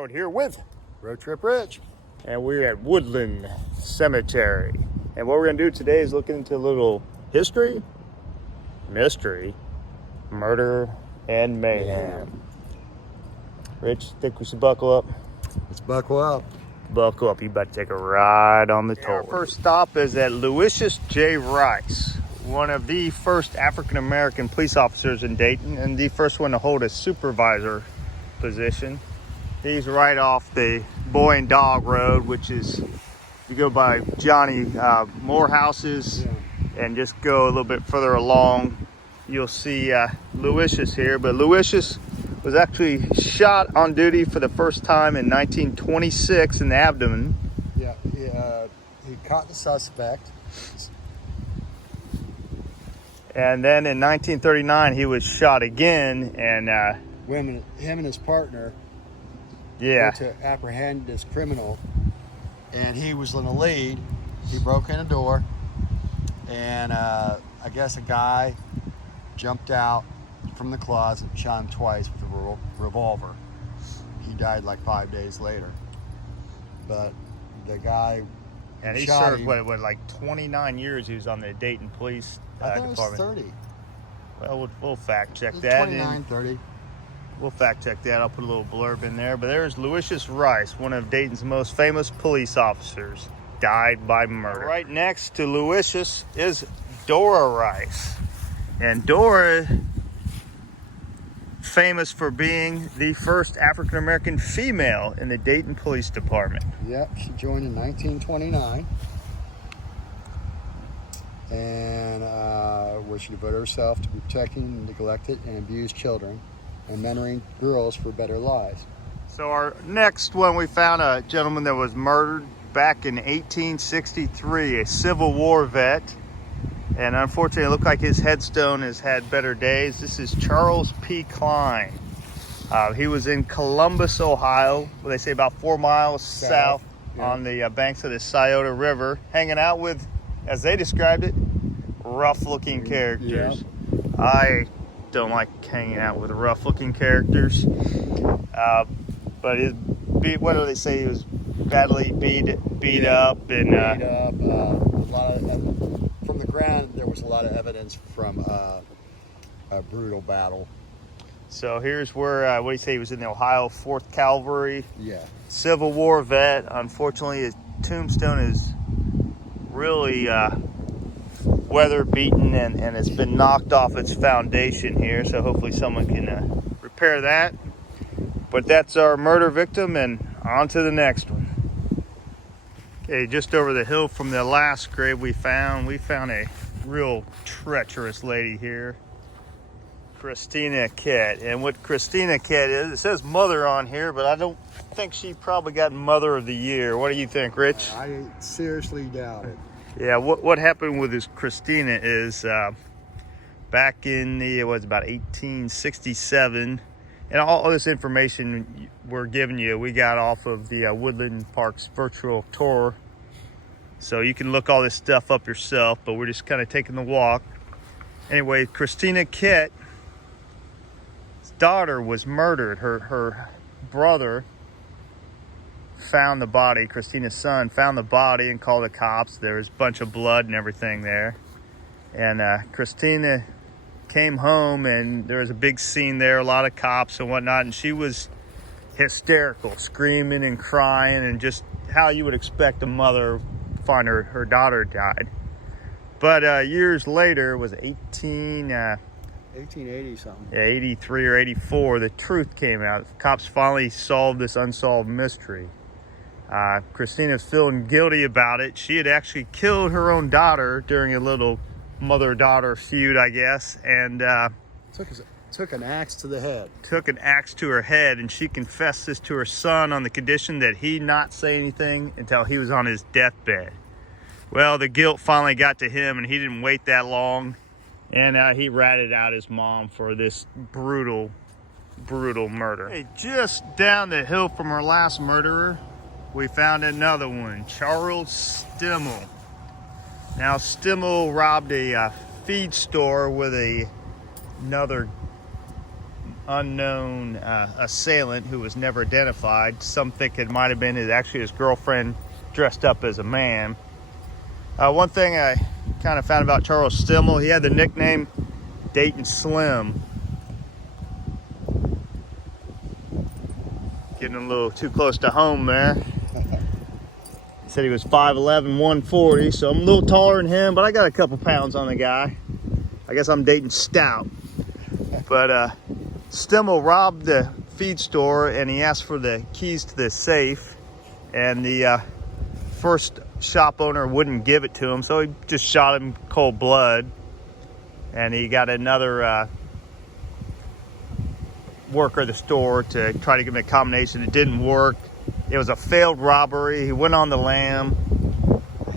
Road here with Road Trip Rich. and we're at Woodland Cemetery. And what we're going to do today is look into a little history, mystery, murder, and mayhem. Rich, think we should buckle up? Let's buckle up. Buckle up, you about to take a ride on the Tolle Road. Our first stop is at Julius J. Rice, one of the first African-American police officers in Dayton and the first one to hold a supervisor position. He's right off the Boy and Dog Road, which is, you go by Johnny Morehouse's and just go a little bit further along, you'll see Julius here. But Julius was actually shot on duty for the first time in 1926 in the abdomen. Yeah, he caught the suspect. And then in 1939, he was shot again, and When him and his partner yeah, went to apprehend this criminal, and he was in the lead. He broke in a door, and I guess a guy jumped out from the closet and shot him twice with a revolver. He died like 5 days later. But the guy and he shot served him, what like 29 years. He was on the Dayton Police I thought it was Department. 30. Well, we'll fact check It was that. 29, 30. We'll fact check that. I'll put a little blurb in there. But there's Julius Rice, one of Dayton's most famous police officers, died by murder. Right next to Julius is Dora Rice. And Dora, famous for being the first African-American female in the Dayton Police Department. Yep, she joined in 1929. And where she devoted herself to protecting neglected and abused children and mentoring girls for better lives. So our next one, we found a gentleman that was murdered back in 1863, a Civil War vet. And unfortunately, it looked like his headstone has had better days. This is Charles P. Klein. He was in Columbus, Ohio, where they say about 4 miles south on the banks of the Scioto River, hanging out with, as they described it, rough-looking characters. Yeah. I don't like hanging out with rough-looking characters. But what do they say? He was badly beat up and beat up. A lot of, from the ground, there was a lot of evidence from a brutal battle. So here's where, what do you say, he was in the Ohio 4th Cavalry. Yeah. Civil War vet. Unfortunately, his tombstone is really weather beaten and it's been knocked off its foundation here. So hopefully someone can repair that. But that's our murder victim, and on to the next one. Okay, just over the hill from the last grave we found a real treacherous lady here. Christina Kett. And what Christina Kett is, it says mother on here, but I don't think she probably got Mother of the Year. What do you think, Rich? I seriously doubt it. Yeah, what happened with this Christina is back in the, it was about 1867, and all this information we're giving you, we got off of the Woodland Park's virtual tour. So you can look all this stuff up yourself, but we're just kind of taking the walk. Anyway, Christina Kett's daughter was murdered. Her brother found the body, Christina's son found the body and called the cops. There was a bunch of blood and everything there. And Christina came home and there was a big scene there, a lot of cops and whatnot, and she was hysterical, screaming and crying, and just how you would expect a mother find her daughter died. But years later, it was 1880 something. 83 or 84, the truth came out. The cops finally solved this unsolved mystery. Christina's feeling guilty about it. She had actually killed her own daughter during a little mother-daughter feud, I guess, and Took an axe to the head. Took an axe to her head, and she confessed this to her son on the condition that he not say anything until he was on his deathbed. Well, the guilt finally got to him, and he didn't wait that long, and he ratted out his mom for this brutal murder. Hey, just down the hill from our last murderer, we found another one, Charles Stimmel. Now, Stimmel robbed a feed store with another unknown assailant who was never identified. Some think it might have been actually his girlfriend dressed up as a man. One thing I kind of found about Charles Stimmel, he had the nickname Dayton Slim. Getting a little too close to home there. He said he was 5'11", 140, so I'm a little taller than him, but I got a couple pounds on the guy. I guess I'm Dayton Stout. But Stimmel robbed the feed store and he asked for the keys to the safe, and the first shop owner wouldn't give it to him, so he just shot him cold blood. And he got another worker of the store to try to give him a combination. It didn't work. It was a failed robbery. He went on the lam.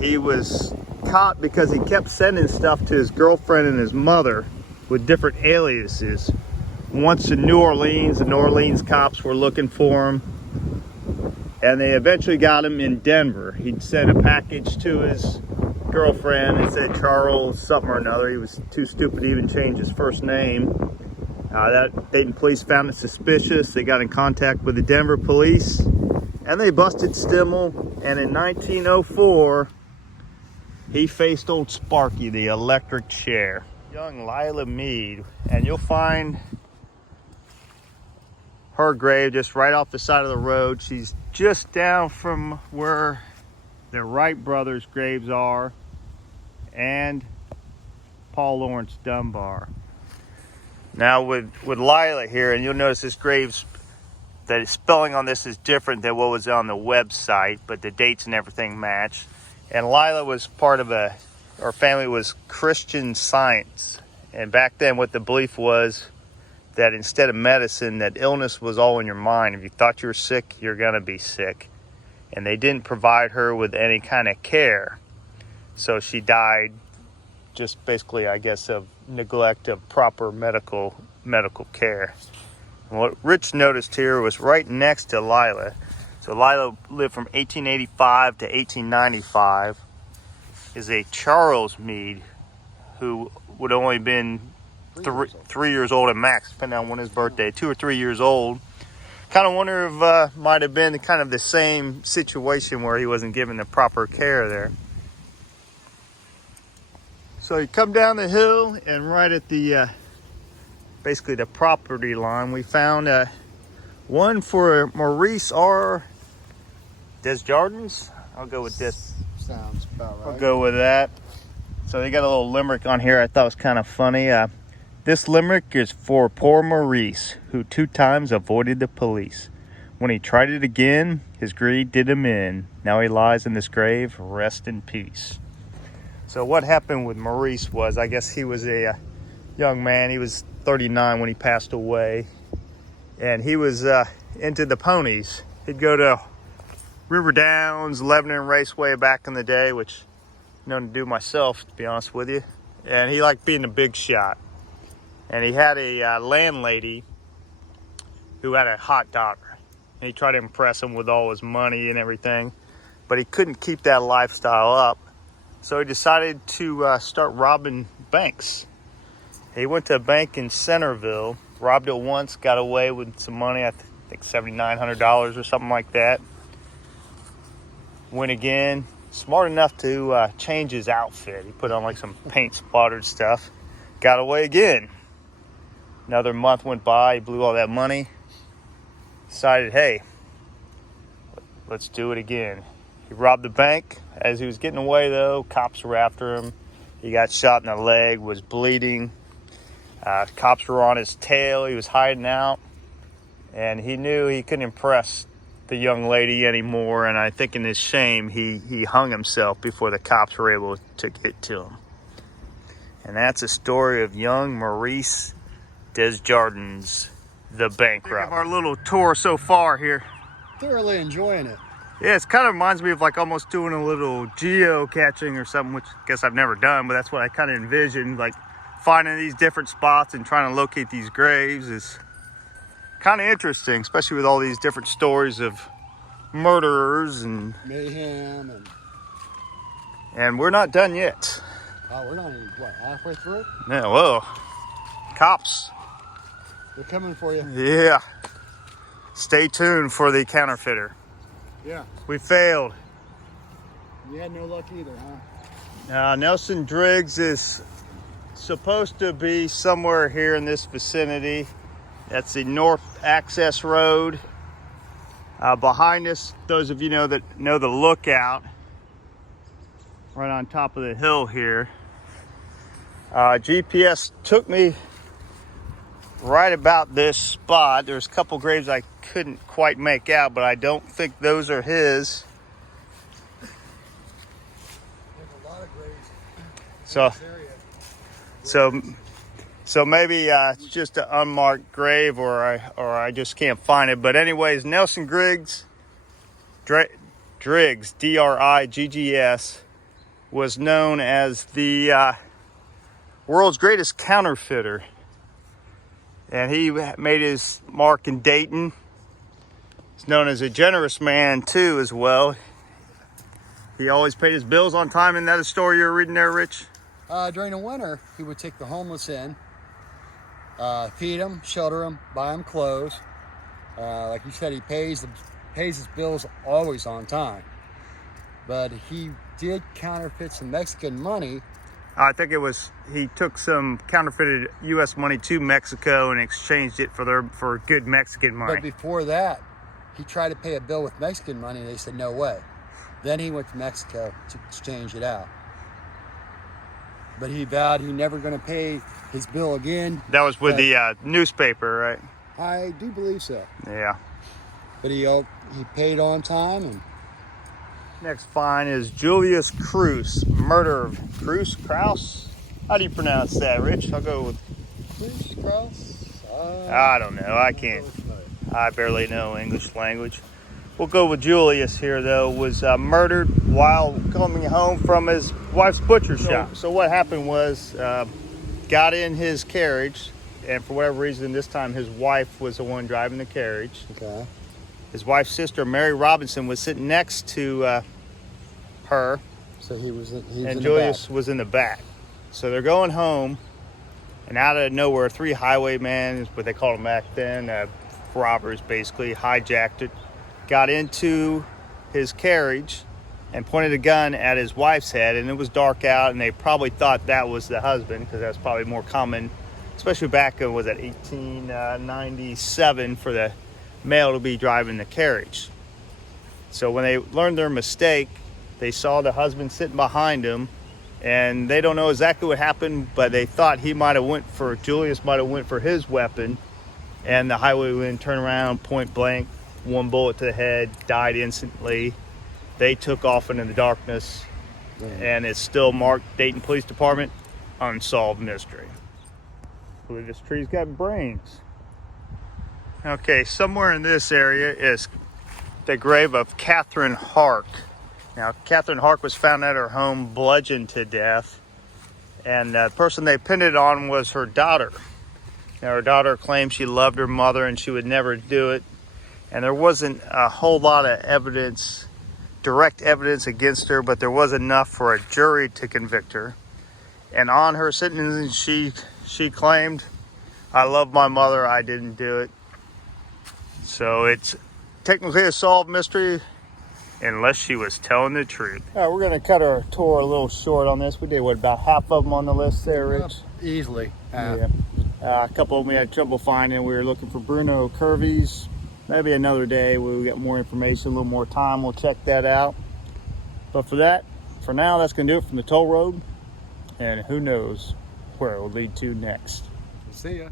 He was caught because he kept sending stuff to his girlfriend and his mother with different aliases. Once in New Orleans, the New Orleans cops were looking for him, and they eventually got him in Denver. He'd sent a package to his girlfriend and said Charles something or another. He was too stupid to even change his first name. That Dayton police found it suspicious. They got in contact with the Denver police, and they busted Stimmel. And in 1904, he faced old Sparky, the electric chair. Young Lila Meade, and you'll find her grave just right off the side of the road. She's just down from where the Wright brothers' graves are, and Paul Lawrence Dunbar. Now with Lila here, and you'll notice this grave's, the spelling on this is different than what was on the website, but the dates and everything match. And Lila was part of her family was Christian Science. And back then what the belief was that instead of medicine, that illness was all in your mind. If you thought you were sick, you're gonna be sick. And they didn't provide her with any kind of care. So she died just basically, I guess, of neglect of proper medical care. And what Rich noticed here was right next to Lila. So Lila lived from 1885 to 1895. Is a Charles Meade who would only been 3 years old at max, depending on when his birthday, 2 or 3 years old. Kind of wonder if might have been kind of the same situation where he wasn't given the proper care there. So you come down the hill, and right at the basically the property line, we found one for Maurice R. Desjardins. I'll go with this. Sounds about right. I'll go with that. So they got a little limerick on here I thought was kind of funny. This limerick is for poor Maurice, who 2 times avoided the police. When he tried it again, his greed did him in. Now he lies in this grave, rest in peace. So what happened with Maurice was, I guess he was a young man. He was 39 when he passed away. And he was into the ponies. He'd go to River Downs, Lebanon Raceway back in the day, which I'm known to do myself, to be honest with you. And he liked being a big shot. And he had a landlady who had a hot daughter. And he tried to impress him with all his money and everything, but he couldn't keep that lifestyle up. So he decided to start robbing banks. He went to a bank in Centerville, robbed it once, got away with some money, I think $7,900 or something like that. Went again, smart enough to change his outfit. He put on like some paint splattered stuff, got away again. Another month went by, he blew all that money, decided, hey, let's do it again. He robbed the bank. As he was getting away though, cops were after him. He got shot in the leg, was bleeding. Cops were on his tail, he was hiding out. And he knew he couldn't impress the young lady anymore, and I think in his shame, he hung himself before the cops were able to get to him. And that's a story of young Maurice Desjardins, the bank robber. Our little tour so far here. Thoroughly enjoying it. Yeah, it kind of reminds me of like almost doing a little geocaching or something, which I guess I've never done, but that's what I kind of envisioned, like finding these different spots and trying to locate these graves is kind of interesting, especially with all these different stories of murderers and mayhem. And we're not done yet. Oh, we're not even, what, halfway through? Yeah, well, cops. They're coming for you. Yeah. Stay tuned for the counterfeiter. Yeah. We failed. You had no luck either, huh? Nelson Driggs is supposed to be somewhere here in this vicinity. That's the North Access Road. Behind us, those of you that know the lookout, right on top of the hill here. GPS took me right about this spot. There's a couple graves I couldn't quite make out, but I don't think those are his. There's a lot of graves So, in this area. so maybe it's just an unmarked grave, or I just can't find it. But anyways, Nelson Driggs, Driggs, D-R-I-G-G-S, was known as the world's greatest counterfeiter. And he made his mark in Dayton. He's known as a generous man too, as well. He always paid his bills on time. Isn't that a story you're reading there, Rich? During the winter, he would take the homeless in, feed them, shelter them, buy them clothes. Like you said, he pays his bills always on time. But he did counterfeit some Mexican money. I think it was, he took some counterfeited U.S. money to Mexico and exchanged it for good Mexican money. But before that, he tried to pay a bill with Mexican money, and they said no way. Then he went to Mexico to exchange it out. But he vowed he never going to pay his bill again. That was with the newspaper, right? I do believe so. Yeah. But he paid on time. And next find is Julius Cruz, murder of Kraus. How do you pronounce that, Rich? I'll go with Cruz, Kraus? I don't know. I can't. I barely know English language. We'll go with Julius here, though. Was murdered while coming home from his wife's butcher shop. So what happened was, got in his carriage, and for whatever reason, this time his wife was the one driving the carriage. Okay. His wife's sister, Mary Robinson, was sitting next to her. So he was and Julius was in the back. So they're going home, and out of nowhere, 3 highwaymen, what they called them back then, robbers basically, hijacked it, got into his carriage and pointed a gun at his wife's head, and it was dark out, and they probably thought that was the husband, because that's probably more common, especially back in, was that 1897, for the male to be driving the carriage. So when they learned their mistake, they saw the husband sitting behind him, and they don't know exactly what happened, but they thought Julius might have went for his weapon, and the highwayman turned around, point blank, 1 bullet to the head, died instantly. They took off into the darkness, and it's still marked Dayton Police Department, unsolved mystery. I believe this tree's got brains. Okay, somewhere in this area is the grave of Catherine Hark. Now, Catherine Hark was found at her home bludgeoned to death, and the person they pinned it on was her daughter. Now, her daughter claimed she loved her mother and she would never do it, and there wasn't a whole lot of evidence, direct evidence against her, but there was enough for a jury to convict her. And on her sentencing, she claimed, "I love my mother, I didn't do it." So it's technically a solved mystery, unless she was telling the truth. All right, we're going to cut our tour a little short on this. We did, about half of them on the list there, Rich? Easily. Yeah. A couple of them we had trouble finding. We were looking for Bruno Curvies. Maybe another day we'll get more information, a little more time. We'll check that out. But for now, that's going to do it from the Tolle Road. And who knows where it will lead to next. See ya.